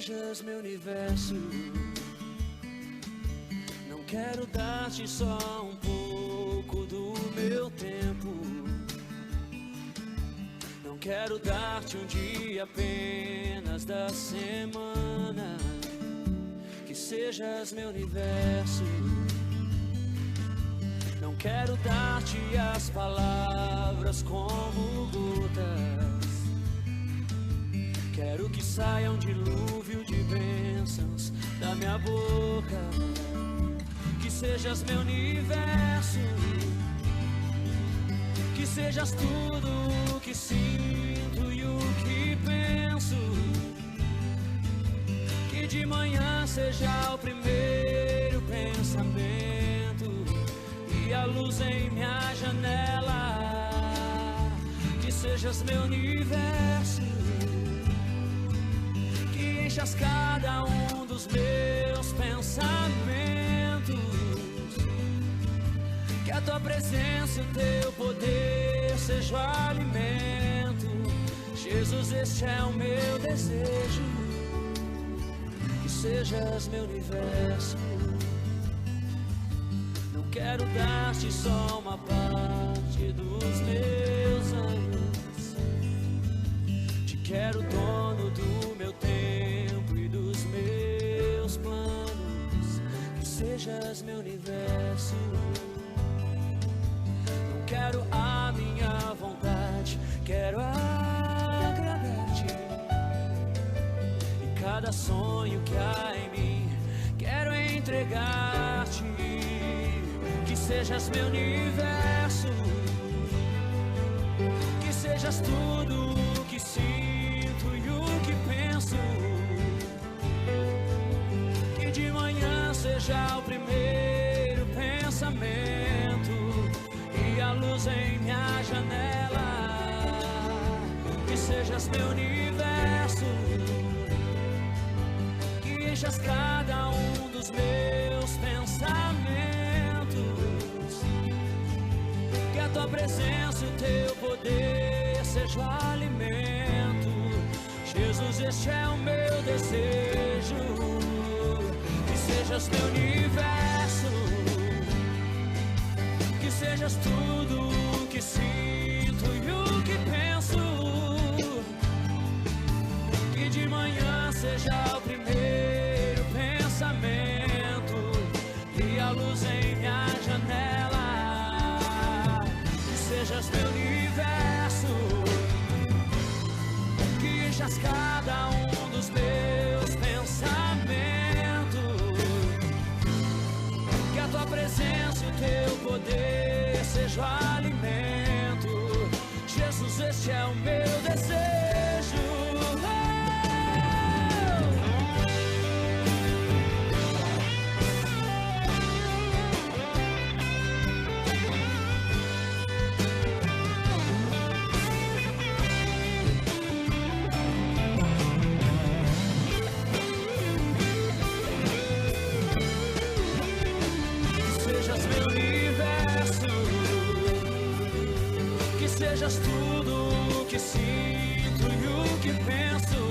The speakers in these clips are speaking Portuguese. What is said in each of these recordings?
sejas meu universo. Não quero dar-te só um pouco do meu tempo. Não quero dar-te um dia apenas da semana. Que sejas meu universo. Não quero dar-te as palavras como gotas. Quero que saia um dilúvio de bênçãos da minha boca. Que sejas meu universo. Que sejas tudo o que sinto e o que penso. Que de manhã seja o primeiro pensamento e a luz em minha janela. Que sejas meu universo. Que enchas cada um dos meus pensamentos. Que a tua presença e o teu poder seja o alimento. Jesus, este é o meu desejo. Que sejas meu universo. Não quero dar-te só uma parte dos meus anos. Te quero dono do meu tempo e dos meus planos. Que sejas meu universo. Não quero a minha vontade, quero agradar-te. E cada sonho que há em mim, quero entregar-te. Que sejas meu universo. Que sejas tudo o que sinto e o que penso. Que de manhã seja o primeiro pensamento e a luz em minha janela. Que sejas meu universo. Que enchas cada um dos meus pensamentos. Que a tua presença e o teu poder seja o alimento. Jesus, este é o meu desejo. Que sejas meu universo. Que sejas tudo o que sinto e o que penso. Que de manhã seja o primeiro pensamento e a luz em minha janela. Que sejas meu universo. Que enchas cada um dos meus pensamentos. Que a tua presença e o teu poder seja o alimento. Jesus, este é o meu desejo. Sejas tudo o que sinto e o que penso.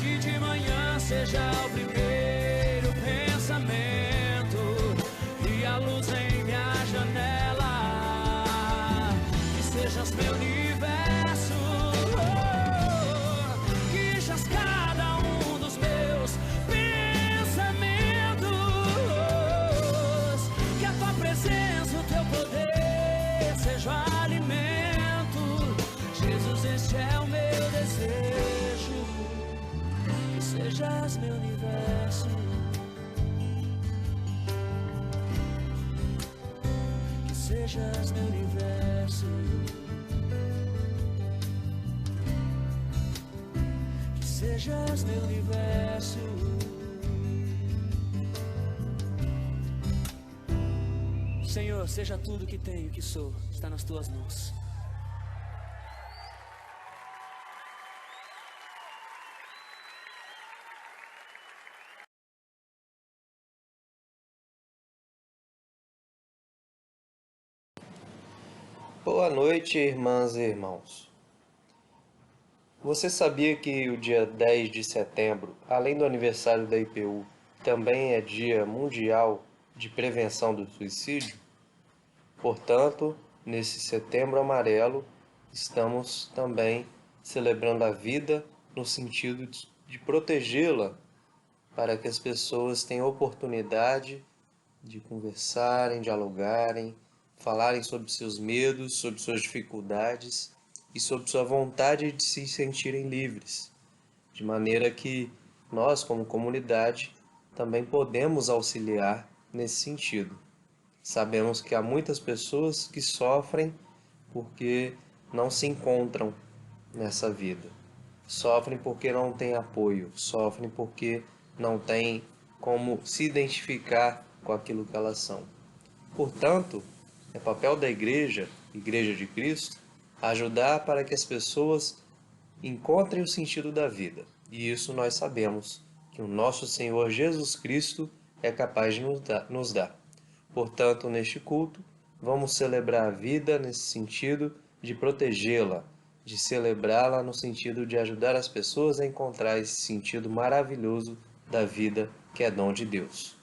Que de manhã seja o primeiro pensamento e a luz em minha janela. Que sejas meu universo. Que enchas cada um dos meus pensamentos. Que a tua presença, o teu poder seja o alimento. Jesus, este é o meu desejo. Que sejas meu universo. Que sejas meu universo. Que sejas meu universo. Senhor, seja tudo que tenho, que sou, está nas tuas mãos. Boa noite, irmãs e irmãos. Você sabia que o dia 10 de setembro, além do aniversário da IPU, também é Dia Mundial de Prevenção do Suicídio? Portanto, nesse Setembro Amarelo, estamos também celebrando a vida no sentido de protegê-la para que as pessoas tenham oportunidade de conversarem, dialogarem, falarem sobre seus medos, sobre suas dificuldades e sobre sua vontade de se sentirem livres, de maneira que nós, como comunidade, também podemos auxiliar nesse sentido. Sabemos que há muitas pessoas que sofrem porque não se encontram nessa vida. Sofrem porque não têm apoio, sofrem porque não têm como se identificar com aquilo que elas são. Portanto, é papel da Igreja, Igreja de Cristo, ajudar para que as pessoas encontrem o sentido da vida. E isso nós sabemos que o nosso Senhor Jesus Cristo é capaz de nos dar. Portanto, neste culto, vamos celebrar a vida nesse sentido de protegê-la, de celebrá-la no sentido de ajudar as pessoas a encontrar esse sentido maravilhoso da vida que é dom de Deus.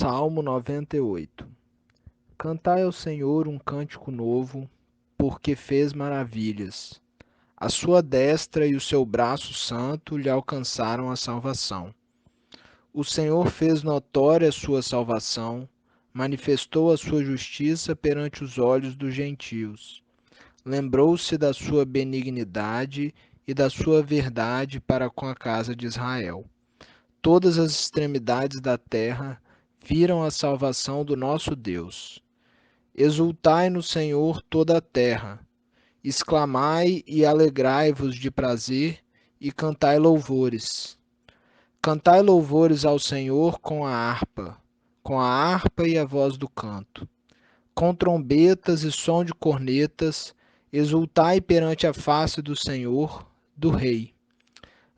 Salmo 98. Cantai ao Senhor um cântico novo, porque fez maravilhas. A sua destra e o seu braço santo lhe alcançaram a salvação. O Senhor fez notória a sua salvação, manifestou a sua justiça perante os olhos dos gentios. Lembrou-se da sua benignidade e da sua verdade para com a casa de Israel. Todas as extremidades da terra viram a salvação do nosso Deus. Exultai no Senhor toda a terra, exclamai e alegrai-vos de prazer e cantai louvores. Cantai louvores ao Senhor com a harpa e a voz do canto. Com trombetas e som de cornetas, exultai perante a face do Senhor, do Rei.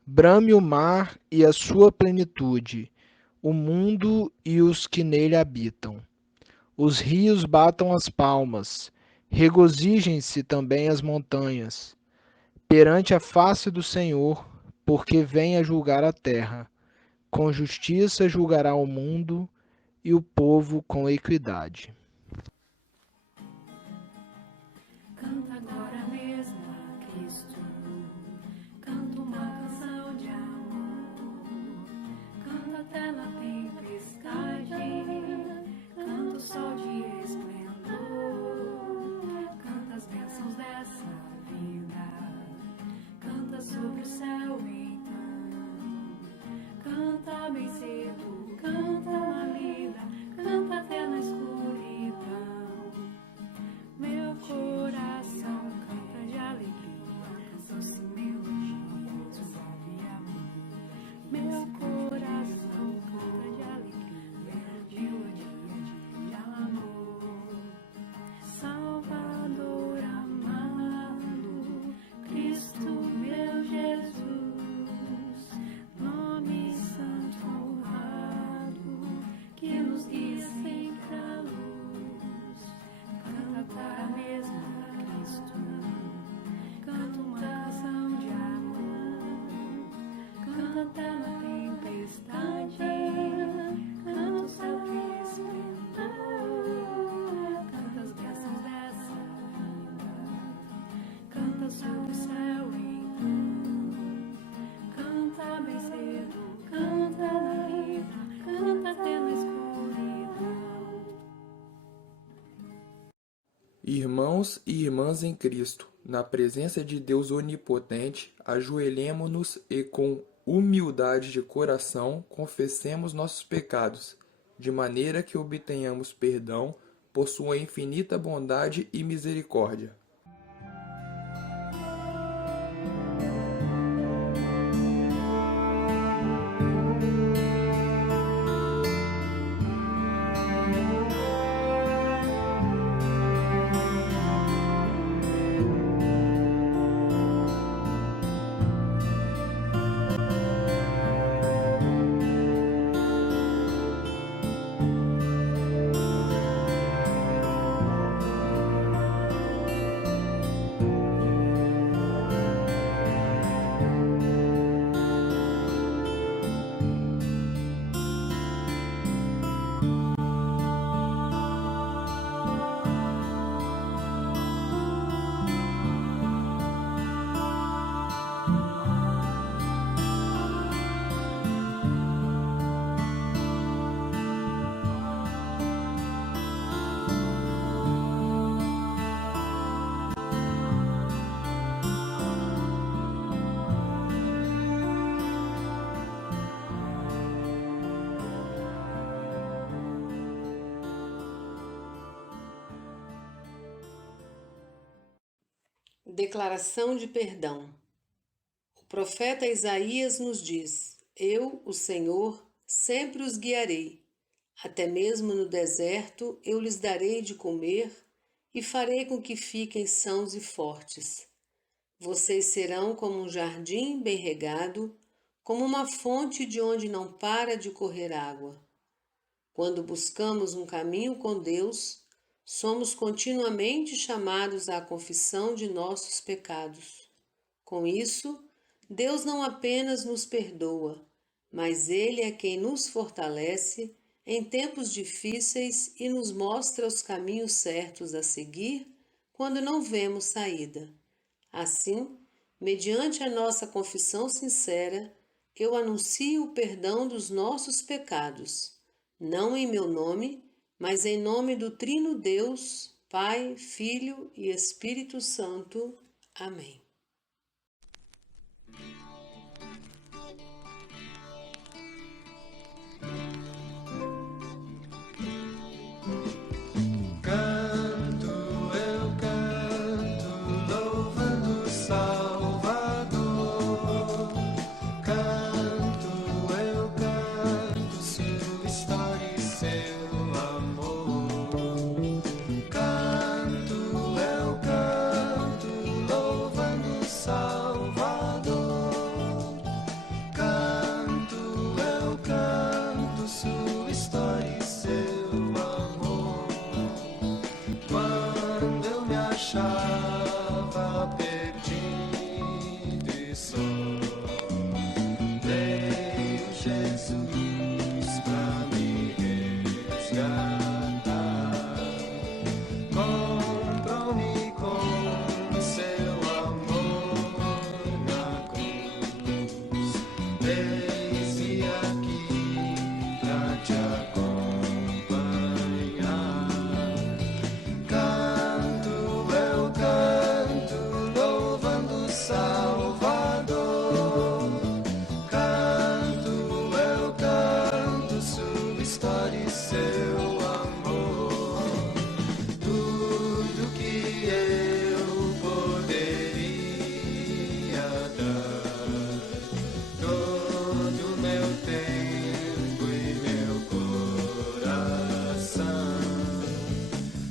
Brame o mar e a sua plenitude, o mundo e os que nele habitam. Os rios batam as palmas, regozijem-se também as montanhas, perante a face do Senhor, porque vem a julgar a terra. Com justiça julgará o mundo e o povo com equidade. Canta agora mesmo a Cristo, canta uma canção de amor, canta até na tempestade, canta o sol de esplendor, canta as bênçãos dessa vida, canta sobre o céu então, canta bem cedo, canta na lida, canta até na escuridão. Meu coração canta de alegria, doce melodia, suave amor. Meu coração canta de alegria, melodia de amor. Salvador amado, Cristo meu Jesus, nome santo honrado, que nos guia sempre à luz. Canta agora mesmo a Cristo, canta uma canção de amor, canta até na tempestade, canta o céu de esplendor, canta as bênçãos dessa vida, canta sobre o céu então, canta bem cedo, canta na vida, canta até na escuridão. Irmãos e irmãs em Cristo, na presença de Deus Onipotente, ajoelhemo-nos e com humildade de coração confessemos nossos pecados, de maneira que obtenhamos perdão por sua infinita bondade e misericórdia. Declaração de perdão. O profeta Isaías nos diz: Eu, o Senhor, sempre os guiarei. Até mesmo no deserto eu lhes darei de comer e farei com que fiquem sãos e fortes. Vocês serão como um jardim bem regado, como uma fonte de onde não para de correr água. Quando buscamos um caminho com Deus, somos continuamente chamados à confissão de nossos pecados. Com isso, Deus não apenas nos perdoa, mas Ele é quem nos fortalece em tempos difíceis e nos mostra os caminhos certos a seguir quando não vemos saída. Assim, mediante a nossa confissão sincera, eu anuncio o perdão dos nossos pecados, não em meu nome, mas em nome do Trino Deus, Pai, Filho e Espírito Santo. Amém. Canto, eu história e seu amor. Quando eu me achava perdido e só, veio Jesus pra me resgatar. Comprou-me com seu amor na cruz. Eis-me aqui pra te acompanhar. Canto, eu canto, louvando o Salvador. Canto, eu canto, sua história e seu amor. Tudo que eu poderia dar, todo meu tempo e meu coração,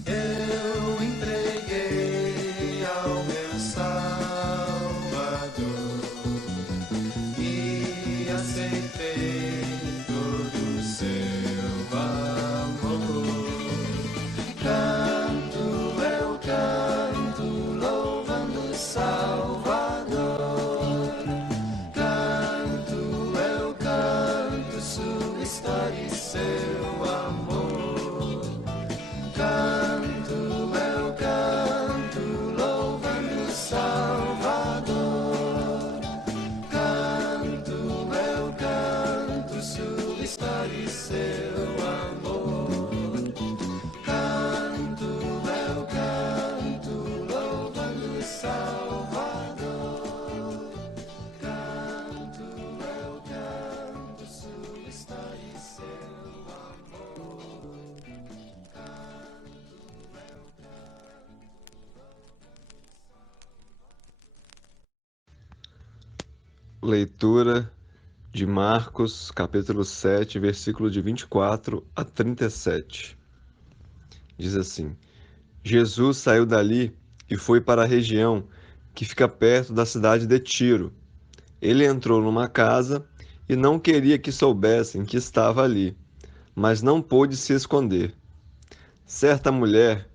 eu entreguei ao meu Salvador e aceitei todo o seu amor. Canto, eu canto, louvando o Salvador. Canto, eu canto, sua história e seu amor. Canto, eu canto, louvando o Salvador. Canto, eu canto, sua história e seu amor. Canto, eu canto, louvando o Salvador. Canto, eu canto, sua história e seu amor. Leitura de Marcos, capítulo 7, versículo de 24 a 37. Diz assim: Jesus saiu dali e foi para a região que fica perto da cidade de Tiro. Ele entrou numa casa e não queria que soubessem que estava ali, mas não pôde se esconder. Certa mulher,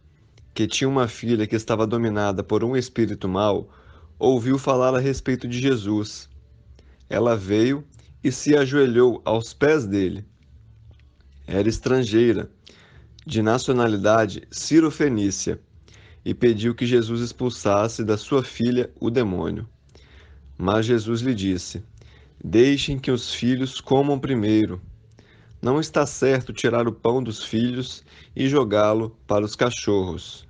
que tinha uma filha que estava dominada por um espírito mau, ouviu falar a respeito de Jesus. Ela veio e se ajoelhou aos pés dele. Era estrangeira, de nacionalidade ciro-fenícia, e pediu que Jesus expulsasse da sua filha o demônio. Mas Jesus lhe disse: Deixem que os filhos comam primeiro. Não está certo tirar o pão dos filhos e jogá-lo para os cachorros.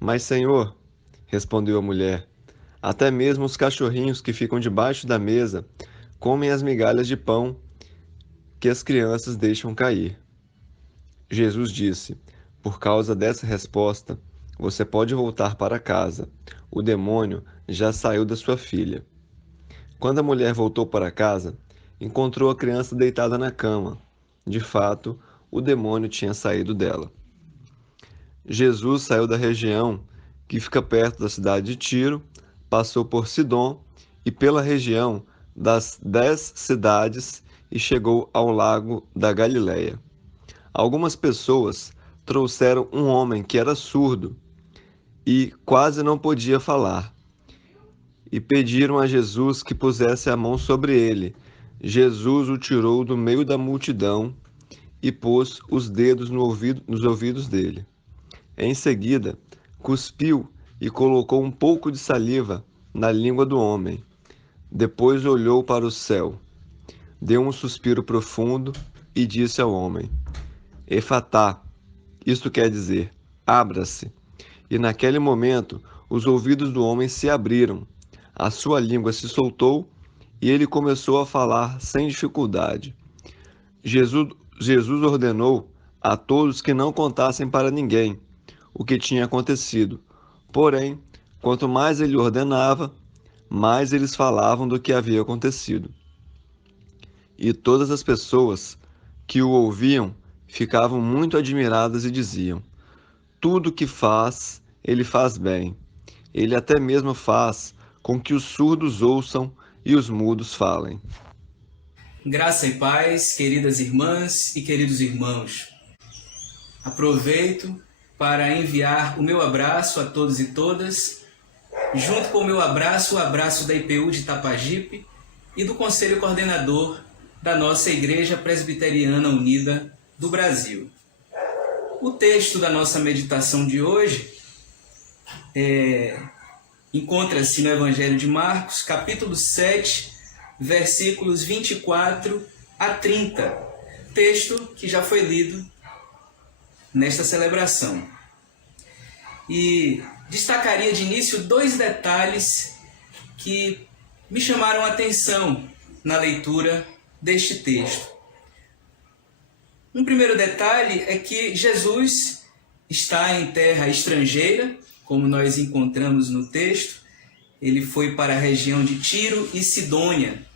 Mas, Senhor, respondeu a mulher, até mesmo os cachorrinhos que ficam debaixo da mesa comem as migalhas de pão que as crianças deixam cair. Jesus disse: Por causa dessa resposta, você pode voltar para casa. O demônio já saiu da sua filha. Quando a mulher voltou para casa, encontrou a criança deitada na cama. De fato, o demônio tinha saído dela. Jesus saiu da região que fica perto da cidade de Tiro, passou por Sidom e pela região das 10 cidades e chegou ao lago da Galileia. Algumas pessoas trouxeram um homem que era surdo e quase não podia falar, e pediram a Jesus que pusesse a mão sobre ele. Jesus o tirou do meio da multidão e pôs os dedos nos ouvidos dele. Em seguida, cuspiu e colocou um pouco de saliva na língua do homem. Depois olhou para o céu, deu um suspiro profundo e disse ao homem: Efatá, isto quer dizer, abra-se. E naquele momento, os ouvidos do homem se abriram, a sua língua se soltou e ele começou a falar sem dificuldade. Jesus ordenou a todos que não contassem para ninguém o que tinha acontecido. Porém, quanto mais ele ordenava, mais eles falavam do que havia acontecido. E todas as pessoas que o ouviam ficavam muito admiradas e diziam: Tudo que faz, ele faz bem. Ele até mesmo faz com que os surdos ouçam e os mudos falem. Graça e paz, queridas irmãs e queridos irmãos. Aproveito para enviar o meu abraço a todos e todas, junto com o meu abraço, o abraço da IPU de Itapajipe e do Conselho Coordenador da nossa Igreja Presbiteriana Unida do Brasil. O texto da nossa meditação de hoje encontra-se no Evangelho de Marcos, capítulo 7, versículos 24 a 30, texto que já foi lido nesta celebração. E destacaria de início 2 detalhes que me chamaram a atenção na leitura deste texto. Um primeiro detalhe é que Jesus está em terra estrangeira, como nós encontramos no texto. Ele foi para a região de Tiro e Sidônia.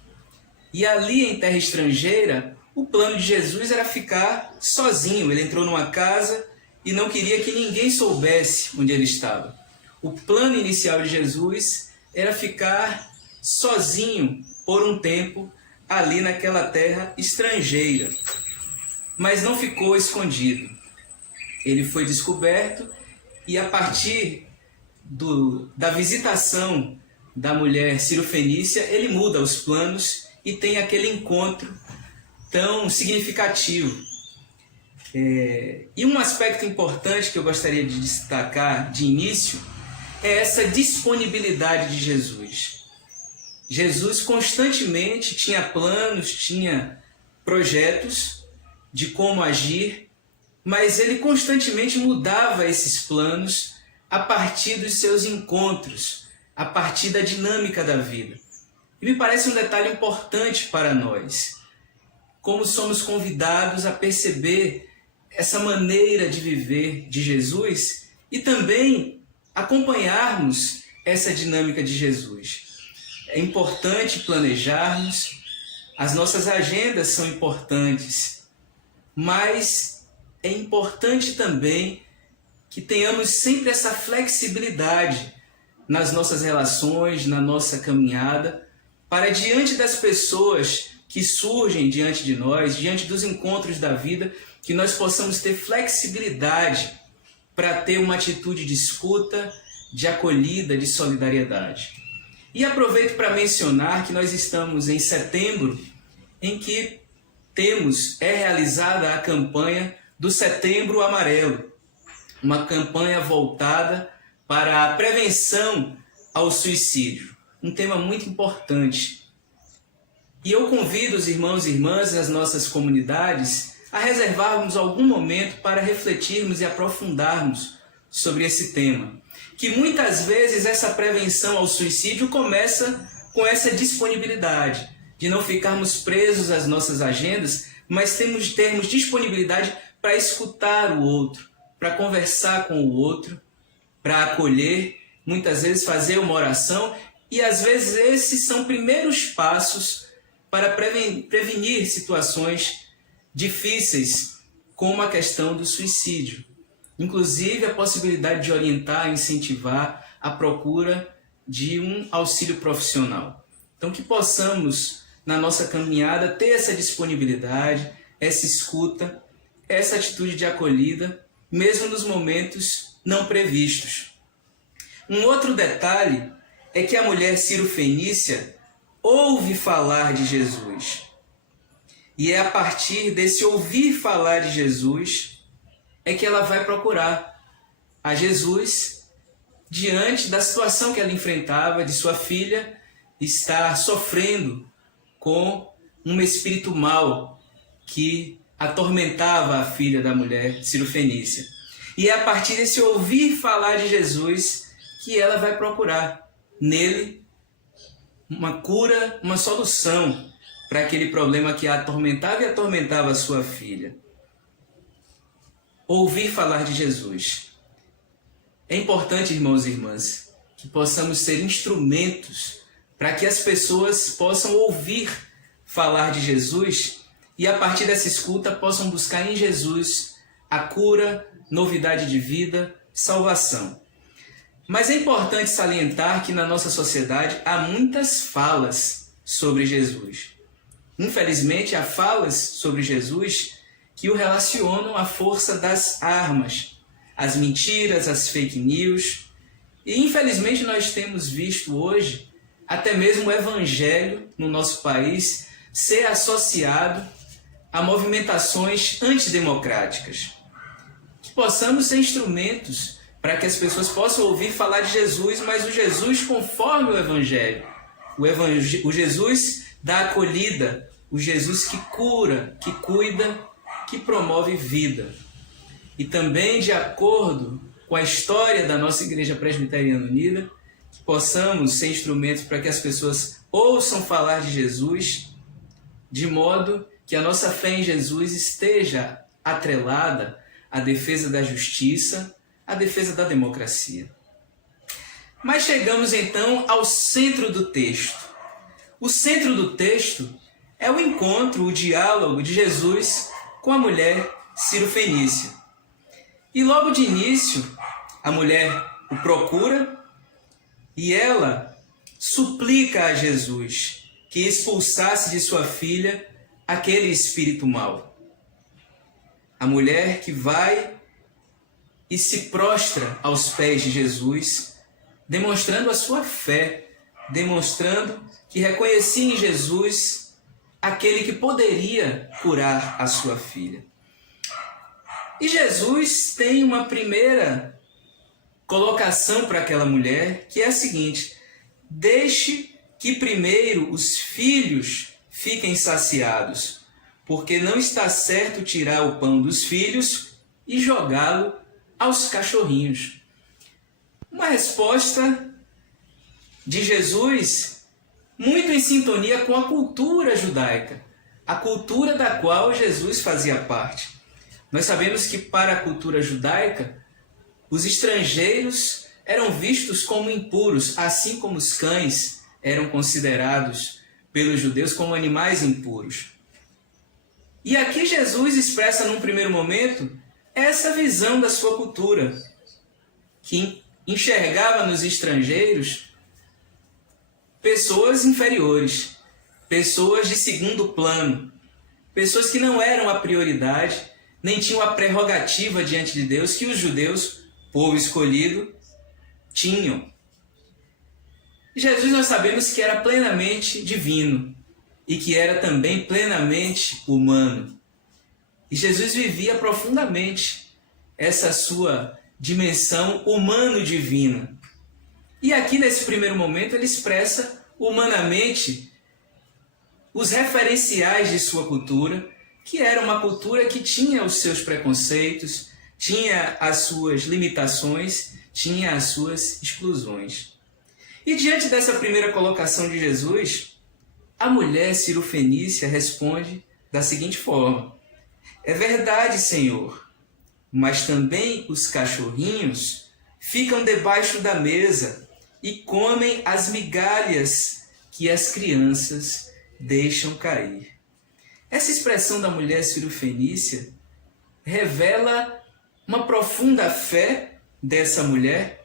E ali em terra estrangeira, o plano de Jesus era ficar sozinho. Ele entrou numa casa e não queria que ninguém soubesse onde ele estava. O plano inicial de Jesus era ficar sozinho por um tempo ali naquela terra estrangeira. Mas não ficou escondido. Ele foi descoberto e a partir da visitação da mulher Cirofenícia, ele muda os planos e tem aquele encontro tão significativo. E um aspecto importante que eu gostaria de destacar de início é essa disponibilidade de Jesus. Jesus constantemente tinha planos, tinha projetos de como agir, mas ele constantemente mudava esses planos a partir dos seus encontros, a partir da dinâmica da vida. E me parece um detalhe importante para nós, como somos convidados a perceber essa maneira de viver de Jesus e também acompanharmos essa dinâmica de Jesus. É importante planejarmos, as nossas agendas são importantes, mas é importante também que tenhamos sempre essa flexibilidade nas nossas relações, na nossa caminhada, para diante das pessoas que surgem diante de nós, diante dos encontros da vida, que nós possamos ter flexibilidade para ter uma atitude de escuta, de acolhida, de solidariedade. E aproveito para mencionar que nós estamos em setembro, em que é realizada a campanha do Setembro Amarelo, uma campanha voltada para a prevenção ao suicídio, um tema muito importante. E eu convido os irmãos e irmãs das nossas comunidades a reservarmos algum momento para refletirmos e aprofundarmos sobre esse tema. Que muitas vezes essa prevenção ao suicídio começa com essa disponibilidade, de não ficarmos presos às nossas agendas, mas termos disponibilidade para escutar o outro, para conversar com o outro, para acolher, muitas vezes fazer uma oração, e às vezes esses são primeiros passos para prevenir situações difíceis, como a questão do suicídio. Inclusive a possibilidade de orientar, incentivar a procura de um auxílio profissional. Então que possamos, na nossa caminhada, ter essa disponibilidade, essa escuta, essa atitude de acolhida, mesmo nos momentos não previstos. Um outro detalhe é que a mulher Cirofenícia ouve falar de Jesus. E é a partir desse ouvir falar de Jesus é que ela vai procurar a Jesus diante da situação que ela enfrentava, de sua filha estar sofrendo com um espírito mau que atormentava a filha da mulher Cirofenícia. E é a partir desse ouvir falar de Jesus que ela vai procurar nele uma cura, uma solução para aquele problema que a atormentava e atormentava a sua filha. Ouvir falar de Jesus. É importante, irmãos e irmãs, que possamos ser instrumentos para que as pessoas possam ouvir falar de Jesus e, a partir dessa escuta, possam buscar em Jesus a cura, novidade de vida, salvação. Mas é importante salientar que na nossa sociedade há muitas falas sobre Jesus. Infelizmente, há falas sobre Jesus que o relacionam à força das armas, às mentiras, às fake news. E infelizmente nós temos visto hoje até mesmo o evangelho no nosso país ser associado a movimentações antidemocráticas. Que possamos ser instrumentos para que as pessoas possam ouvir falar de Jesus, mas o Jesus conforme o evangelho. O Jesus da acolhida, o Jesus que cura, que cuida, que promove vida. E também de acordo com a história da nossa Igreja Presbiteriana Unida, que possamos ser instrumentos para que as pessoas ouçam falar de Jesus, de modo que a nossa fé em Jesus esteja atrelada à defesa da justiça, à defesa da democracia. Mas chegamos então ao centro do texto. O centro do texto é o encontro, o diálogo de Jesus com a mulher cirofenícia. E logo de início, a mulher o procura e ela suplica a Jesus que expulsasse de sua filha aquele espírito mau. A mulher que vai e se prostra aos pés de Jesus, demonstrando a sua fé, demonstrando que reconhecia em Jesus aquele que poderia curar a sua filha. E Jesus tem uma primeira colocação para aquela mulher, que é a seguinte: deixe que primeiro os filhos fiquem saciados, porque não está certo tirar o pão dos filhos e jogá-lo aos cachorrinhos. Uma resposta de Jesus muito em sintonia com a cultura judaica, a cultura da qual Jesus fazia parte. Nós sabemos que para a cultura judaica, os estrangeiros eram vistos como impuros, assim como os cães eram considerados pelos judeus como animais impuros. E aqui Jesus expressa num primeiro momento essa visão da sua cultura, que enxergava nos estrangeiros pessoas inferiores, pessoas de segundo plano, pessoas que não eram a prioridade, nem tinham a prerrogativa diante de Deus que os judeus, povo escolhido, tinham. Jesus nós sabemos que era plenamente divino e que era também plenamente humano. E Jesus vivia profundamente essa sua dimensão humano-divina. E aqui nesse primeiro momento ele expressa humanamente os referenciais de sua cultura, que era uma cultura que tinha os seus preconceitos, tinha as suas limitações, tinha as suas exclusões. E diante dessa primeira colocação de Jesus, a mulher cirofenícia responde da seguinte forma: é verdade, Senhor, mas também os cachorrinhos ficam debaixo da mesa e comem as migalhas que as crianças deixam cair. Essa expressão da mulher cirofenícia revela uma profunda fé dessa mulher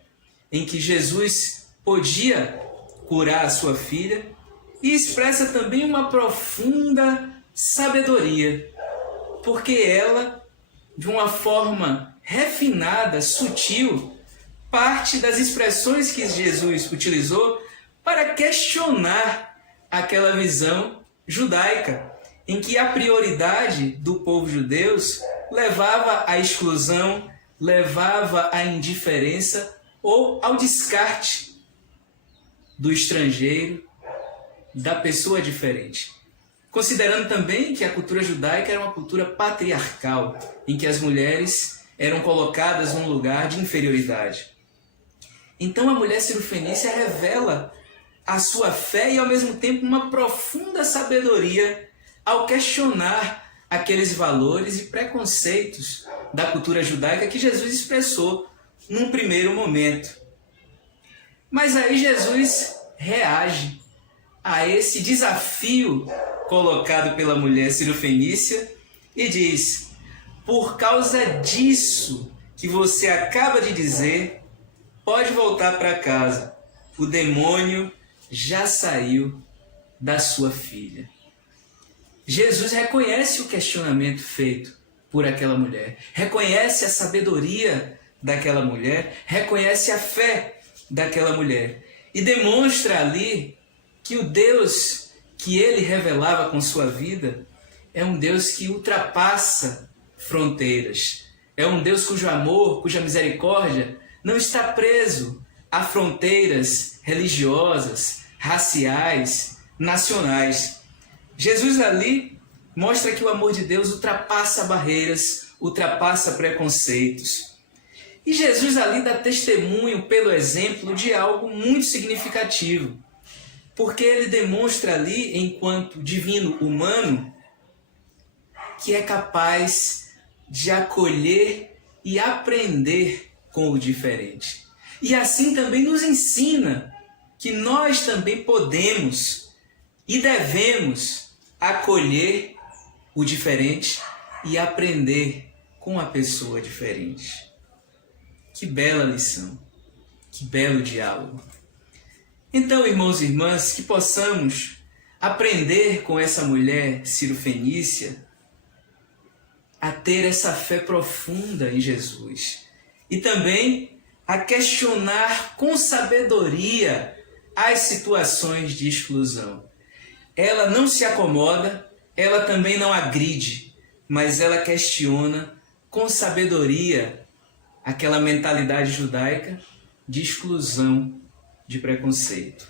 em que Jesus podia curar a sua filha e expressa também uma profunda sabedoria, porque ela, de uma forma refinada, sutil, parte das expressões que Jesus utilizou para questionar aquela visão judaica, em que a prioridade do povo judeu levava à exclusão, levava à indiferença ou ao descarte do estrangeiro, da pessoa diferente. Considerando também que a cultura judaica era uma cultura patriarcal, em que as mulheres eram colocadas num lugar de inferioridade. Então a mulher cirofenícia revela a sua fé e ao mesmo tempo uma profunda sabedoria ao questionar aqueles valores e preconceitos da cultura judaica que Jesus expressou num primeiro momento. Mas aí Jesus reage a esse desafio colocado pela mulher cirofenícia e diz: por causa disso que você acaba de dizer, pode voltar para casa. O demônio já saiu da sua filha. Jesus reconhece o questionamento feito por aquela mulher, reconhece a sabedoria daquela mulher, reconhece a fé daquela mulher e demonstra ali que o Deus que ele revelava com sua vida é um Deus que ultrapassa fronteiras. É um Deus cujo amor, cuja misericórdia não está preso a fronteiras religiosas, raciais, nacionais. Jesus ali mostra que o amor de Deus ultrapassa barreiras, ultrapassa preconceitos. E Jesus ali dá testemunho pelo exemplo de algo muito significativo, porque ele demonstra ali, enquanto divino humano, que é capaz de acolher e aprender com o diferente. E assim também nos ensina que nós também podemos e devemos acolher o diferente e aprender com a pessoa diferente. Que bela lição, que belo diálogo. Então, irmãos e irmãs, que possamos aprender com essa mulher cirofenícia a ter essa fé profunda em Jesus e também a questionar com sabedoria as situações de exclusão. Ela não se acomoda, ela também não agride, mas ela questiona com sabedoria aquela mentalidade judaica de exclusão, de preconceito.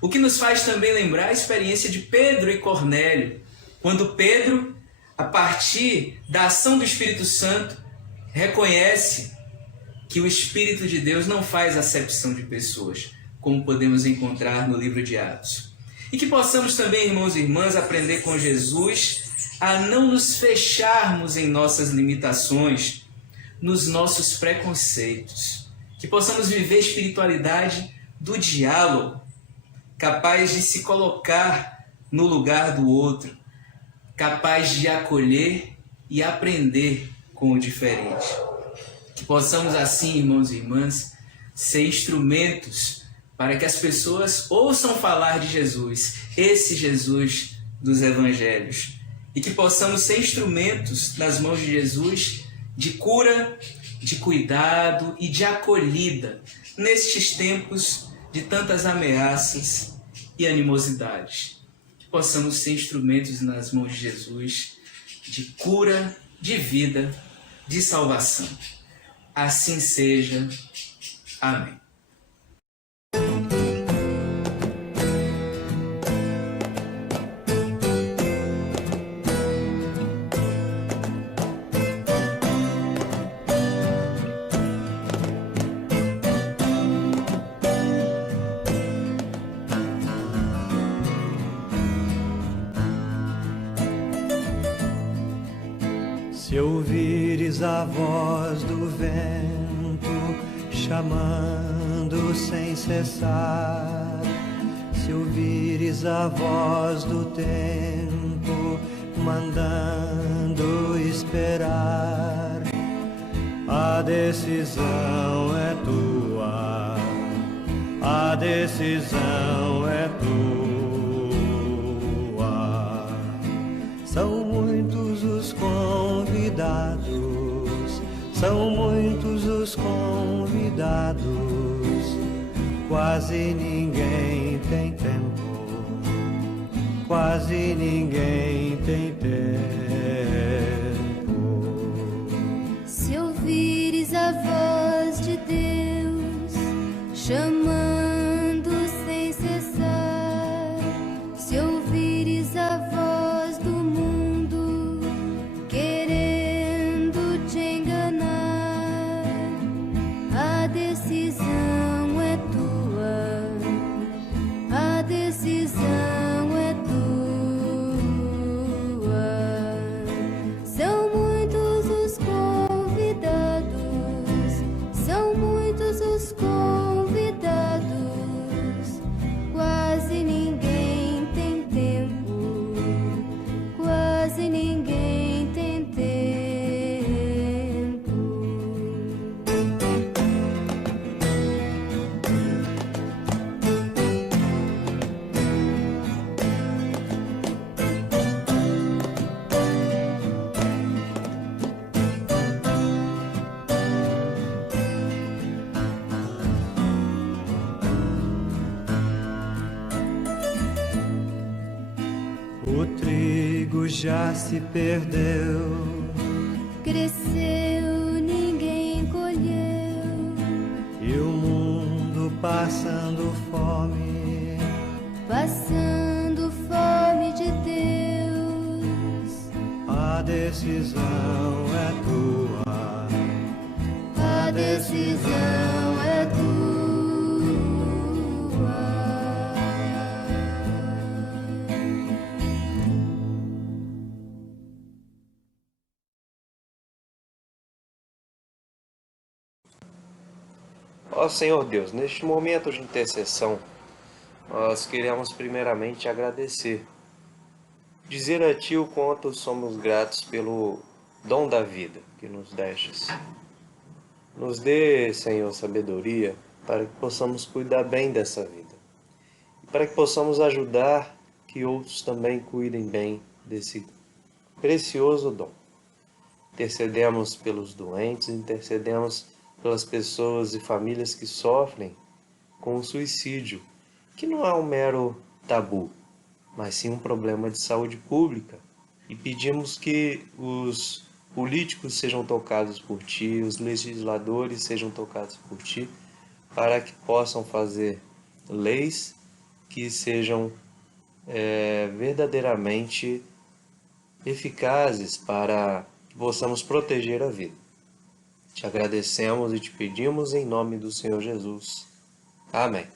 O que nos faz também lembrar a experiência de Pedro e Cornélio, quando Pedro, a partir da ação do Espírito Santo, reconhece que o Espírito de Deus não faz acepção de pessoas, como podemos encontrar no livro de Atos. E que possamos também, irmãos e irmãs, aprender com Jesus a não nos fecharmos em nossas limitações, nos nossos preconceitos. Que possamos viver a espiritualidade do diálogo, capaz de se colocar no lugar do outro, capaz de acolher e aprender com o diferente. Que possamos assim, irmãos e irmãs, ser instrumentos para que as pessoas ouçam falar de Jesus, esse Jesus dos evangelhos, e que possamos ser instrumentos nas mãos de Jesus de cura, de cuidado e de acolhida nestes tempos de tantas ameaças e animosidades. Que possamos ser instrumentos nas mãos de Jesus de cura, de vida, de salvação. Assim seja. Amém. Se ouvires a voz do vento chamando sem cessar, se ouvires a voz do tempo mandando esperar, a decisão é tua, a decisão é tua. São muitos os convidados, são muitos os convidados, quase ninguém tem tempo, quase ninguém tem tempo. Se ouvires a voz de Deus chamando sem cessar, se ouvires a voz do mundo querendo te enganar, a decisão é tua, a decisão é tua. já se perdeu. Cresceu, ninguém colheu. E o mundo passando fome. Passando fome de Deus. A decisão é tua. A decisão é tua. Ó Senhor Deus, neste momento de intercessão, nós queremos primeiramente agradecer, dizer a Ti o quanto somos gratos pelo dom da vida que nos destes. Nos dê, Senhor, sabedoria para que possamos cuidar bem dessa vida e para que possamos ajudar que outros também cuidem bem desse precioso dom. Intercedemos pelos doentes, intercedemos pelas pessoas e famílias que sofrem com o suicídio, que não é um mero tabu, mas sim um problema de saúde pública. E pedimos que os políticos sejam tocados por Ti, os legisladores sejam tocados por Ti, para que possam fazer leis que sejam verdadeiramente eficazes para que possamos proteger a vida. Te agradecemos e te pedimos em nome do Senhor Jesus. Amém.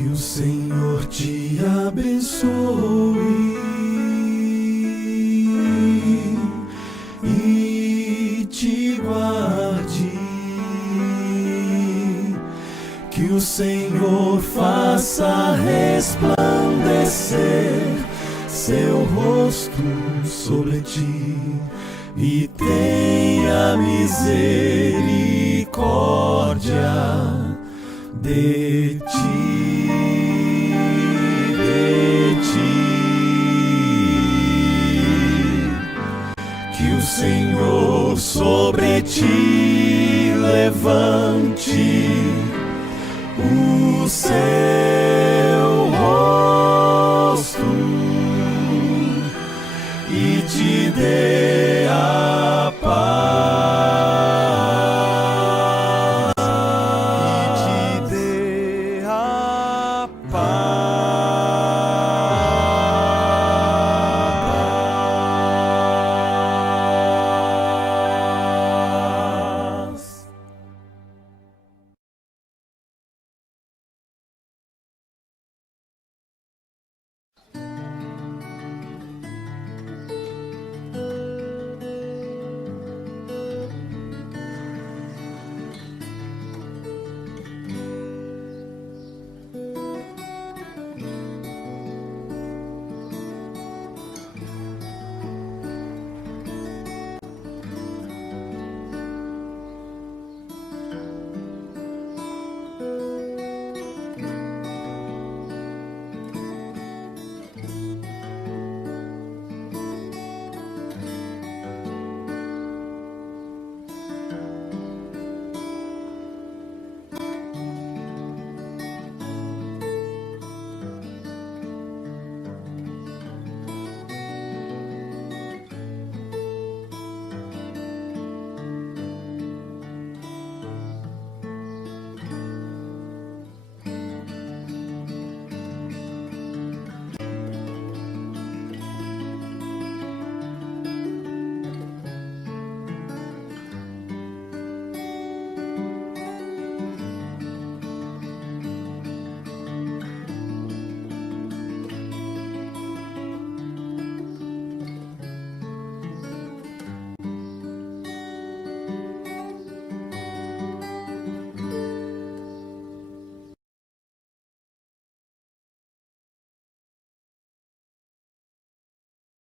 Que o Senhor te abençoe e te guarde. Que o Senhor faça resplandecer seu rosto sobre ti e tenha misericórdia de ti, de ti. Que o Senhor sobre ti levante o seu rosto e te dê